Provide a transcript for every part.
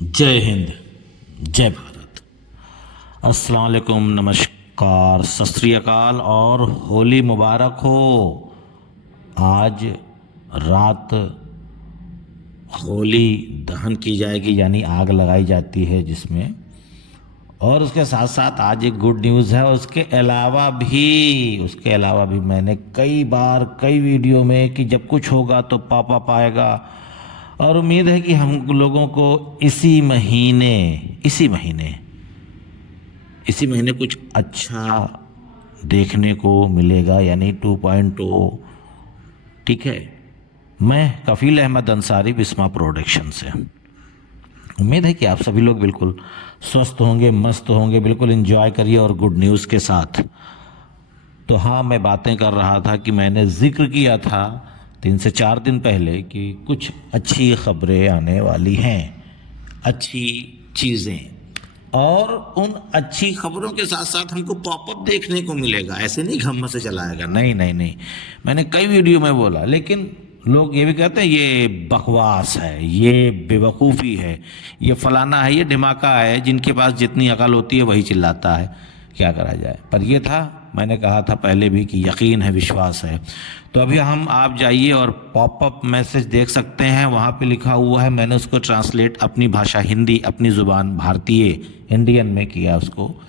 जय हिंद, जय भारत। अस्सलाम वालेकुम, नमस्कार, सत श्री अकाल और होली मुबारक हो। आज रात होली दहन की जाएगी, यानी आग लगाई जाती है जिसमें, और उसके साथ साथ आज एक गुड न्यूज़ है। उसके अलावा भी मैंने कई बार कई वीडियो में कि जब कुछ होगा तो पापा पाएगा, और उम्मीद है कि हम लोगों को इसी महीने कुछ अच्छा देखने को मिलेगा, यानी 2.0। ठीक है, मैं कफील अहमद अंसारी, बिस्मा प्रोडक्शन से। उम्मीद है कि आप सभी लोग बिल्कुल स्वस्थ होंगे, मस्त होंगे, बिल्कुल एंजॉय करिए और गुड न्यूज़ के साथ। तो हाँ, मैं बातें कर रहा था कि मैंने जिक्र किया था 3 से 4 दिन पहले कि कुछ अच्छी खबरें आने वाली हैं, अच्छी चीज़ें, और उन अच्छी खबरों के साथ साथ हमको पॉपअप देखने को मिलेगा। ऐसे नहीं घम से चलाएगा, नहीं नहीं नहीं। मैंने कई वीडियो में बोला, लेकिन लोग ये भी कहते हैं ये बकवास है, ये बेवकूफ़ी है, ये फलाना है, ये ढिमाका है। जिनके पास जितनी अकल होती है वही चिल्लाता है, क्या करा जाए। पर ये था, मैंने कहा था पहले भी कि यकीन है, विश्वास है। तो अभी आप जाइए और पॉपअप मैसेज देख सकते हैं, वहाँ पे लिखा हुआ है। मैंने उसको ट्रांसलेट अपनी भाषा हिंदी, अपनी ज़ुबान भारतीय इंडियन में किया उसको।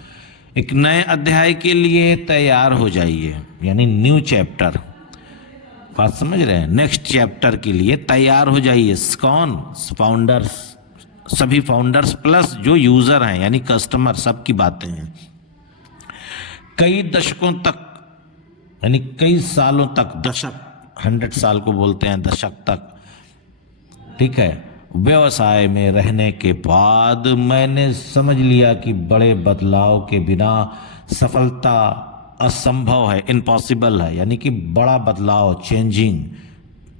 एक नए अध्याय के लिए तैयार हो जाइए, यानी न्यू चैप्टर, बात समझ रहे हैं, नेक्स्ट चैप्टर के लिए तैयार हो जाइए। कौन? फाउंडर्स, सभी फाउंडर्स प्लस जो यूज़र हैं, यानी कस्टमर, सबकी बातें हैं। कई दशकों तक, यानी कई सालों तक, दशक, 100 साल को बोलते हैं, दशक तक, ठीक है, व्यवसाय में रहने के बाद मैंने समझ लिया कि बड़े बदलाव के बिना सफलता असंभव है, इम्पॉसिबल है। यानी कि बड़ा बदलाव, चेंजिंग,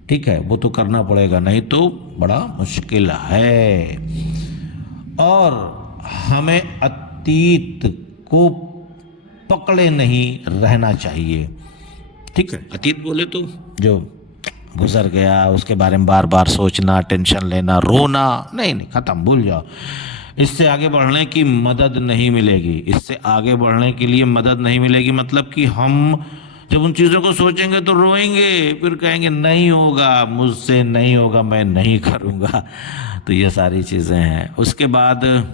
ठीक है, वो तो करना पड़ेगा, नहीं तो बड़ा मुश्किल है। और हमें अतीत को पकड़े नहीं रहना चाहिए। ठीक है, अतीत बोले तो जो गुजर गया उसके बारे में बार बार सोचना, टेंशन लेना, रोना, नहीं नहीं, खत्म, भूल जाओ। इससे आगे बढ़ने की मदद नहीं मिलेगी, इससे आगे बढ़ने के लिए मदद नहीं मिलेगी। मतलब कि हम जब उन चीज़ों को सोचेंगे तो रोएंगे, फिर कहेंगे नहीं होगा, मुझसे नहीं होगा, मैं नहीं करूँगा। तो ये सारी चीज़ें हैं। उसके बाद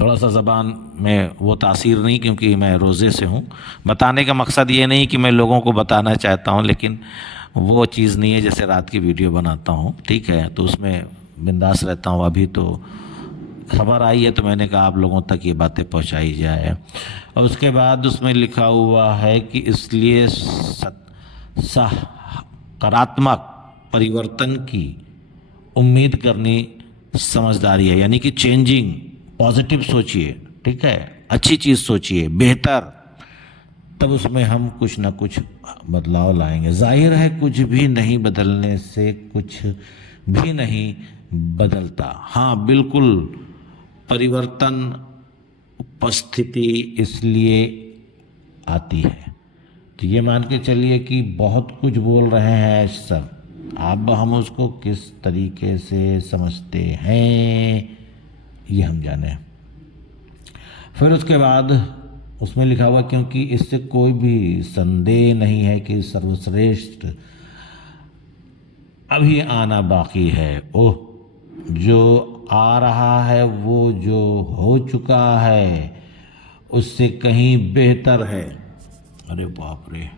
थोड़ा सा ज़बान में वो तासीर नहीं, क्योंकि मैं रोज़े से हूँ। बताने का मकसद ये नहीं कि मैं लोगों को बताना चाहता हूँ, लेकिन वो चीज़ नहीं है जैसे रात की वीडियो बनाता हूँ, ठीक है, तो उसमें बिंदास रहता हूँ। अभी तो खबर आई है तो मैंने कहा आप लोगों तक ये बातें पहुँचाई जाए। और उसके बाद उसमें लिखा हुआ है कि इसलिए सकारात्मक परिवर्तन की उम्मीद करनी समझदारी है, यानी कि चेंजिंग, पॉजिटिव सोचिए, ठीक है, अच्छी चीज़ सोचिए, बेहतर, तब उसमें हम कुछ ना कुछ बदलाव लाएंगे। जाहिर है कुछ भी नहीं बदलने से कुछ भी नहीं बदलता। हाँ बिल्कुल, परिवर्तन उपस्थिति इसलिए आती है। तो ये मान के चलिए कि बहुत कुछ बोल रहे हैं सब, अब हम उसको किस तरीके से समझते हैं ये हम जाने। फिर उसके बाद उसमें लिखा हुआ, क्योंकि इससे कोई भी संदेह नहीं है कि सर्वश्रेष्ठ अभी आना बाकी है। ओह, जो आ रहा है वो जो हो चुका है उससे कहीं बेहतर है। अरे बाप रे,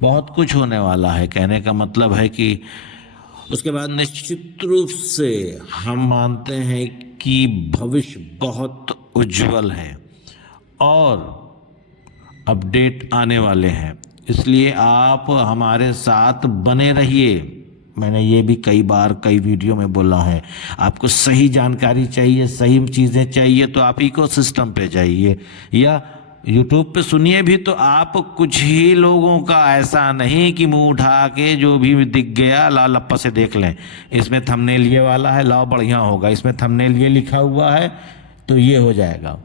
बहुत कुछ होने वाला है। कहने का मतलब है कि उसके बाद निश्चित रूप से हम मानते हैं कि भविष्य बहुत उज्जवल है और अपडेट आने वाले हैं, इसलिए आप हमारे साथ बने रहिए। मैंने ये भी कई बार कई वीडियो में बोला है, आपको सही जानकारी चाहिए, सही चीज़ें चाहिए तो आप इकोसिस्टम पे जाइए या यूट्यूब पे सुनिए भी। तो आप कुछ ही लोगों का, ऐसा नहीं कि मुंह उठा के जो भी दिख गया ला लप्पा से देख लें, इसमें थंबनेल ये वाला है, लाओ बढ़िया होगा, इसमें थंबनेल ये लिखा हुआ है तो ये हो जाएगा।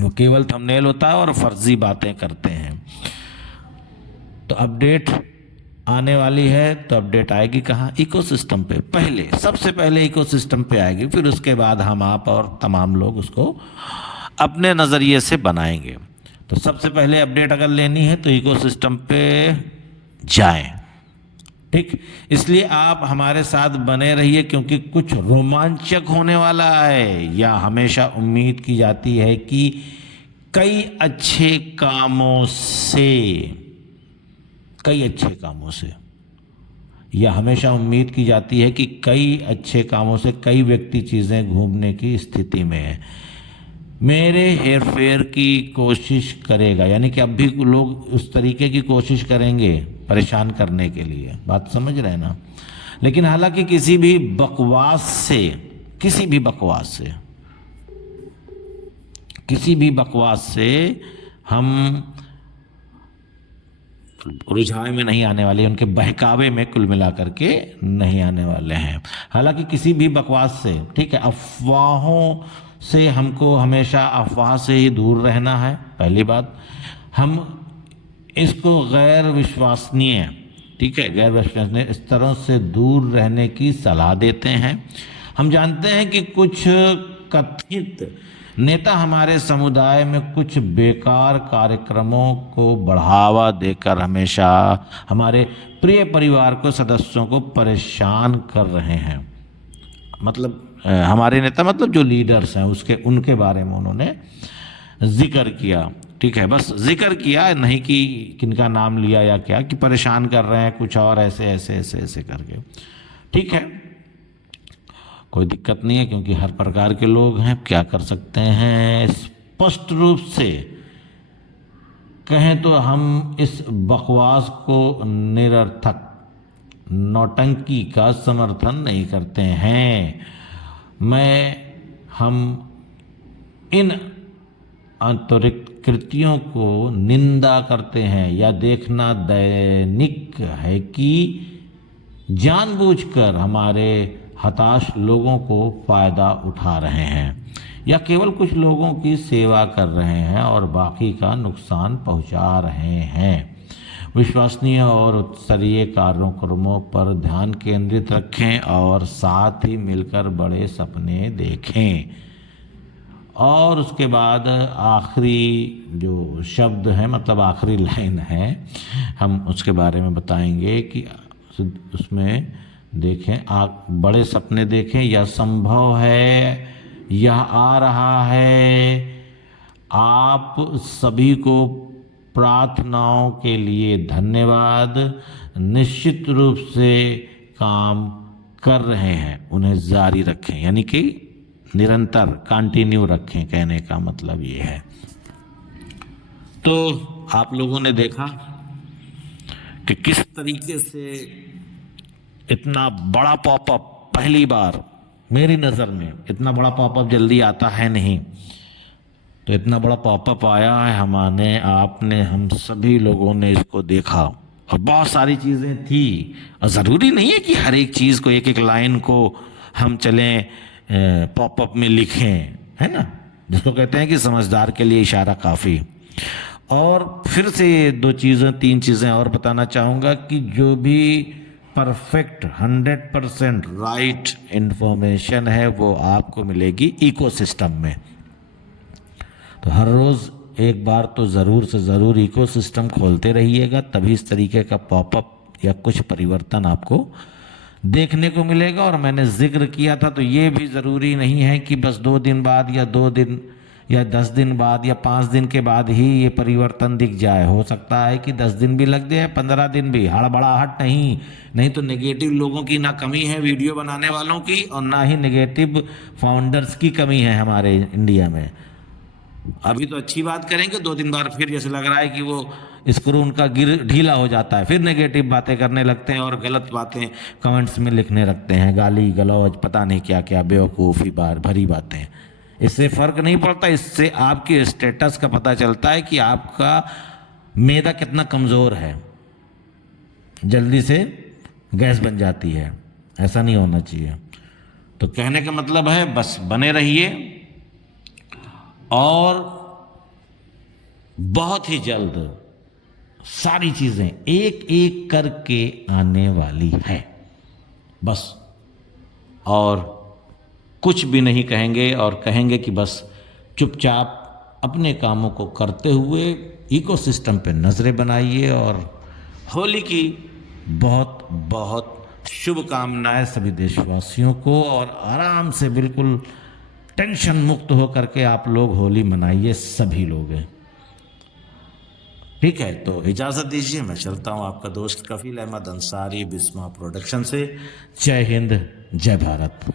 वो केवल थंबनेल होता है और फर्जी बातें करते हैं। तो अपडेट आने वाली है तो अपडेट आएगी कहाँ? इकोसिस्टम पे। पहले, सबसे पहले इकोसिस्टम पे आएगी, फिर उसके बाद हम आप और तमाम लोग उसको अपने नज़रिए से बनाएंगे। तो सबसे पहले अपडेट अगर लेनी है तो इकोसिस्टम पे जाएं। ठीक, इसलिए आप हमारे साथ बने रहिए क्योंकि कुछ रोमांचक होने वाला है। या हमेशा उम्मीद की जाती है कि कई अच्छे कामों से, कई अच्छे कामों से, या हमेशा उम्मीद की जाती है कि कई अच्छे कामों से कई व्यक्ति चीज़ें घूमने की स्थिति में है। मेरे हेर फेर की कोशिश करेगा, यानी कि अब भी लोग उस तरीके की कोशिश करेंगे परेशान करने के लिए, बात समझ रहे हैं ना। लेकिन हालांकि किसी भी बकवास से, किसी भी बकवास से, किसी भी बकवास से हम रुझान में नहीं आने वाले, उनके बहकावे में कुल मिलाकर के नहीं आने वाले हैं। हालांकि किसी भी बकवास से, ठीक है, अफवाहों से हमको हमेशा अफवाह से ही दूर रहना है। पहली बात, हम इसको गैर विश्वसनीय, ठीक है, गैर विश्वसनीय इस तरह से दूर रहने की सलाह देते हैं। हम जानते हैं कि कुछ कथित नेता हमारे समुदाय में कुछ बेकार कार्यक्रमों को बढ़ावा देकर हमेशा हमारे प्रिय परिवार को, सदस्यों को परेशान कर रहे हैं। मतलब हमारे नेता मतलब जो लीडर्स हैं उसके, उनके बारे में उन्होंने जिक्र किया, ठीक है, बस जिक्र किया, नहीं कि किनका नाम लिया या क्या, कि परेशान कर रहे हैं कुछ और ऐसे ऐसे ऐसे ऐसे करके। ठीक है, कोई दिक्कत नहीं है क्योंकि हर प्रकार के लोग हैं, क्या कर सकते हैं। स्पष्ट रूप से कहें तो हम इस बकवास को निरर्थक नौटंकी का समर्थन नहीं करते हैं। हम इन अतिरिक्त कृतियों को निंदा करते हैं या देखना दैनिक है कि जानबूझकर हमारे हताश लोगों को फायदा उठा रहे हैं या केवल कुछ लोगों की सेवा कर रहे हैं और बाकी का नुकसान पहुंचा रहे हैं। विश्वसनीय और उत्तरीय कार्यक्रमों पर ध्यान केंद्रित रखें और साथ ही मिलकर बड़े सपने देखें। और उसके बाद आखिरी जो शब्द है, मतलब आखिरी लाइन है, हम उसके बारे में बताएंगे कि उसमें देखें, आप बड़े सपने देखें, यह संभव है, यह आ रहा है। आप सभी को प्रार्थनाओं के लिए धन्यवाद। निश्चित रूप से काम कर रहे हैं, उन्हें जारी रखें, यानी कि निरंतर कंटिन्यू रखें, कहने का मतलब ये है। तो आप लोगों ने देखा कि किस तरीके से इतना बड़ा पॉपअप, पहली बार मेरी नज़र में इतना बड़ा पॉपअप जल्दी आता है नहीं, तो इतना बड़ा पॉपअप आया है, हमने, आपने, हम सभी लोगों ने इसको देखा और बहुत सारी चीज़ें थी। और ज़रूरी नहीं है कि हर एक चीज़ को, एक एक लाइन को हम चलें पॉपअप में लिखें, है ना, जिसको कहते हैं कि समझदार के लिए इशारा काफ़ी। और फिर से ये 2 चीज़ें 3 चीज़ें और बताना चाहूँगा कि जो भी परफेक्ट 100% राइट इंफॉर्मेशन है वो आपको मिलेगी इकोसिस्टम में। तो हर रोज़ एक बार तो ज़रूर से ज़रूर इकोसिस्टम खोलते रहिएगा, तभी इस तरीके का पॉपअप या कुछ परिवर्तन आपको देखने को मिलेगा। और मैंने जिक्र किया था, तो ये भी ज़रूरी नहीं है कि बस 2 दिन बाद या 2 दिन या 10 दिन बाद या 5 दिन के बाद ही ये परिवर्तन दिख जाए। हो सकता है कि 10 दिन भी लग जाए, 15 दिन भी, हड़बड़ाहट नहीं तो नेगेटिव लोगों की ना कमी है वीडियो बनाने वालों की, और ना ही नेगेटिव फाउंडर्स की कमी है हमारे इंडिया में। अभी तो अच्छी बात करेंगे, 2 दिन बाद फिर जैसे लग रहा है कि वो स्क्रू उनका ढीला हो जाता है, फिर नेगेटिव बातें करने लगते हैं और गलत बातें कमेंट्स में लिखने लगते हैं, गाली गलौज, पता नहीं क्या क्या बेवकूफ़ी भरी बातें। इससे फ़र्क नहीं पड़ता, इससे आपके स्टेटस का पता चलता है कि आपका मैदा कितना कमज़ोर है, जल्दी से गैस बन जाती है। ऐसा नहीं होना चाहिए। तो कहने का मतलब है बस बने रहिए और बहुत ही जल्द सारी चीज़ें एक एक करके आने वाली है बस। और कुछ भी नहीं कहेंगे और कहेंगे कि बस चुपचाप अपने कामों को करते हुए इकोसिस्टम पे नज़रें बनाइए। और होली की बहुत बहुत शुभकामनाएं सभी देशवासियों को, और आराम से बिल्कुल टेंशन मुक्त होकर के आप लोग होली मनाइए, सभी लोग हैं। ठीक है, तो इजाज़त दीजिए, मैं चलता हूँ। आपका दोस्त कफील अहमद अंसारी, बिस्मा प्रोडक्शन से। जय हिंद, जय भारत।